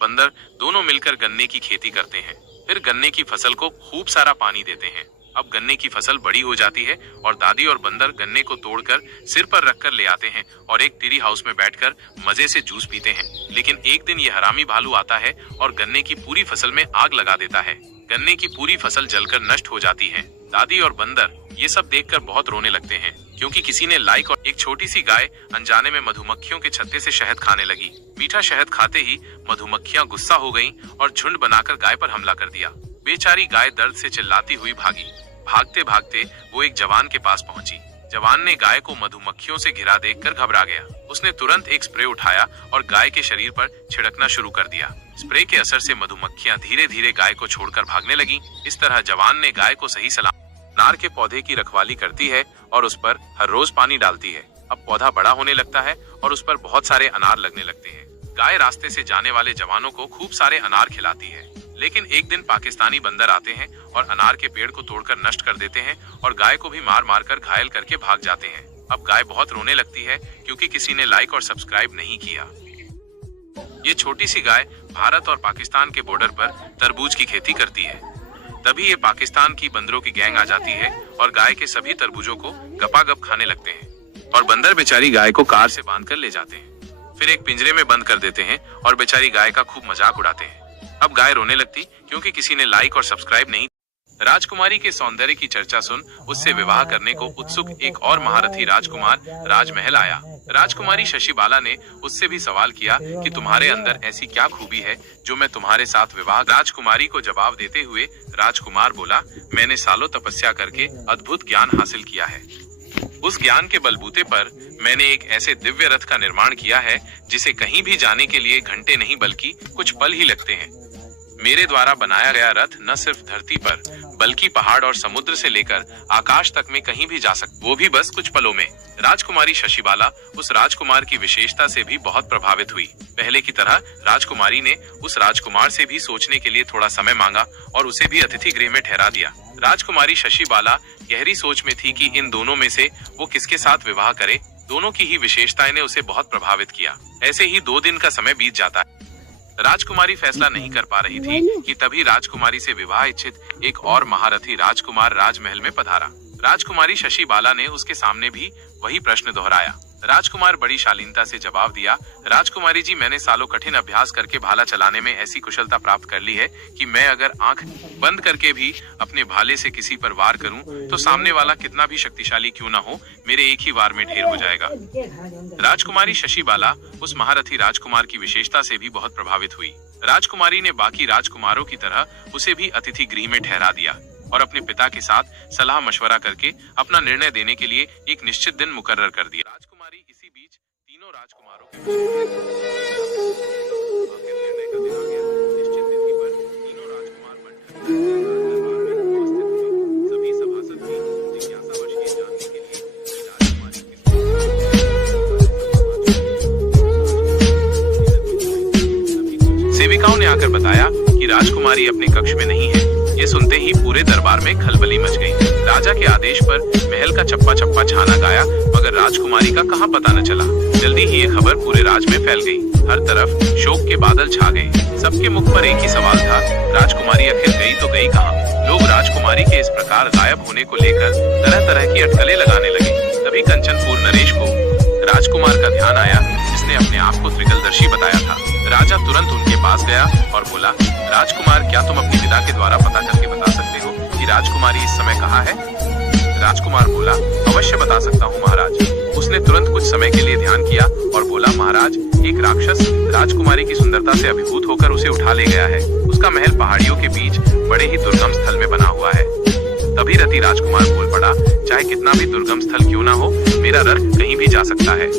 बंदर दोनों मिलकर गन्ने की खेती करते हैं। फिर गन्ने की फसल को खूब सारा पानी देते हैं। अब गन्ने की फसल बड़ी हो जाती है और दादी और बंदर गन्ने को तोड़कर सिर पर रखकर ले आते हैं और एक टेरी हाउस में बैठकर मजे से जूस पीते हैं। लेकिन एक दिन ये हरामी भालू आता है और गन्ने की पूरी फसल में आग लगा देता है। गन्ने की पूरी फसल जलकर नष्ट हो जाती है। दादी और बंदर ये सब देखकर बहुत रोने लगते हैं, क्योंकि किसी ने लाइक और एक छोटी सी गाय अनजाने में मधुमक्खियों के छत्ते से शहद खाने लगी। मीठा शहद खाते ही मधुमक्खियां गुस्सा हो गईं और झुंड बनाकर गाय पर हमला कर दिया। बेचारी गाय दर्द से चिल्लाती हुई भागी। भागते भागते वो एक जवान के पास पहुंची। जवान ने गाय को मधुमक्खियों से घिरा देखकर घबरा गया। उसने तुरंत एक स्प्रे उठाया और गाय के शरीर पर छिड़कना शुरू कर दिया। स्प्रे के असर से मधुमक्खियां धीरे धीरे गाय को छोड़कर भागने लगी। इस तरह जवान ने गाय को सही सलामत अनार के पौधे की रखवाली करती है और उस पर हर रोज पानी डालती है। अब पौधा बड़ा होने लगता है और उस पर बहुत सारे अनार लगने लगते हैं। गाय रास्ते से जाने वाले जवानों को खूब सारे अनार खिलाती है। लेकिन एक दिन पाकिस्तानी बंदर आते हैं और अनार के पेड़ को तोड़कर नष्ट कर देते हैं और गाय को भी मार मार कर घायल करके भाग जाते हैं। अब गाय बहुत रोने लगती है, क्योंकि किसी ने लाइक और सब्सक्राइब नहीं किया। ये छोटी सी गाय भारत और पाकिस्तान के बॉर्डर पर तरबूज की खेती करती है। तभी ये पाकिस्तान की बंदरों की गैंग आ जाती है और गाय के सभी तरबूजों को गपागप खाने लगते हैं और बंदर बेचारी गाय को कार से बांधकर ले जाते हैं। फिर एक पिंजरे में बंद कर देते हैं और बेचारी गाय का खूब मजाक उड़ाते हैं। अब गाय रोने लगती, क्योंकि किसी ने लाइक और सब्सक्राइब नहीं। राजकुमारी के सौंदर्य की चर्चा सुन उससे विवाह करने को उत्सुक एक और महारथी राजकुमार राजमहल आया। राजकुमारी शशिबाला ने उससे भी सवाल किया कि तुम्हारे अंदर ऐसी क्या खूबी है जो मैं तुम्हारे साथ विवाह। राजकुमारी को जवाब देते हुए राजकुमार बोला, मैंने सालों तपस्या करके अद्भुत ज्ञान हासिल किया है। उस ज्ञान के बलबूते पर मैंने एक ऐसे दिव्य रथ का निर्माण किया है जिसे कहीं भी जाने के लिए घंटे नहीं बल्कि कुछ पल ही लगते हैं। मेरे द्वारा बनाया गया रथ न सिर्फ धरती पर बल्कि पहाड़ और समुद्र से लेकर आकाश तक में कहीं भी जा सकता, वो भी बस कुछ पलों में। राजकुमारी शशिबाला उस राजकुमार की विशेषता से भी बहुत प्रभावित हुई। पहले की तरह राजकुमारी ने उस राजकुमार से भी सोचने के लिए थोड़ा समय मांगा और उसे भी अतिथि गृह में ठहरा दिया। राजकुमारी शशिबाला गहरी सोच में थी कि इन दोनों में से वो किसके साथ विवाह करे। दोनों की ही विशेषताएं ने उसे बहुत प्रभावित किया। ऐसे ही 2 दिन का समय बीत जाता है। राजकुमारी फैसला नहीं कर पा रही थी कि तभी राजकुमारी से विवाह इच्छित एक और महारथी राजकुमार राजमहल में पधारा। राजकुमारी शशिबाला ने उसके सामने भी वही प्रश्न दोहराया। राजकुमार बड़ी शालीनता से जवाब दिया, राजकुमारी जी, मैंने सालों कठिन अभ्यास करके भाला चलाने में ऐसी कुशलता प्राप्त कर ली है कि मैं अगर आंख बंद करके भी अपने भाले से किसी पर वार करूं तो सामने वाला कितना भी शक्तिशाली क्यों ना हो, मेरे एक ही वार में ढेर हो जाएगा। राजकुमारी शशिबाला उस महारथी राजकुमार की विशेषता से भी बहुत प्रभावित हुई। राजकुमारी ने बाकी राजकुमारों की तरह उसे भी अतिथि गृह में ठहरा दिया और अपने पिता के साथ सलाह मशवरा करके अपना निर्णय देने के लिए एक निश्चित दिन मुकर्रर कर दिया। राजकुमारी इसी बीच तीनों राजकुमारों सभी सभासद भी जिज्ञासावश ये जानने के लिए सेविकाओं ने आकर बताया कि राजकुमारी अपने कक्ष में नहीं है। ये सुनते ही पूरे दरबार में खलबली मच गई। राजा के आदेश पर महल का चप्पा चप्पा छाना गाया, मगर राजकुमारी का कहाँ पता न चला। जल्दी ही ये खबर पूरे राज में फैल गई। हर तरफ शोक के बादल छा गए। सबके मुख पर एक ही सवाल था, राजकुमारी आखिर गई तो गई कहाँ। लोग राजकुमारी के इस प्रकार गायब होने को लेकर तरह तरह की अटकलें लगाने लगे। तभी कंचनपुर नरेश को राजकुमार का ध्यान आया, जिसने अपने आप को त्रिकालदर्शी बताया था। राजा तुरंत उनके पास गया और बोला, राजकुमार, क्या तुम अपनी विदा के द्वारा पता करके बता सकते हो कि राजकुमारी इस समय कहाँ है? राजकुमार बोला, अवश्य बता सकता हूँ महाराज। उसने तुरंत कुछ समय के लिए ध्यान किया और बोला, महाराज, एक राक्षस राजकुमारी की सुंदरता से अभिभूत होकर उसे उठा ले गया है। उसका महल पहाड़ियों के बीच बड़े ही दुर्गम स्थल में बना हुआ है। तभी रति राजकुमार बोल पड़ा, चाहे कितना भी दुर्गम स्थल क्यों ना हो, मेरा रथ कहीं भी जा सकता है।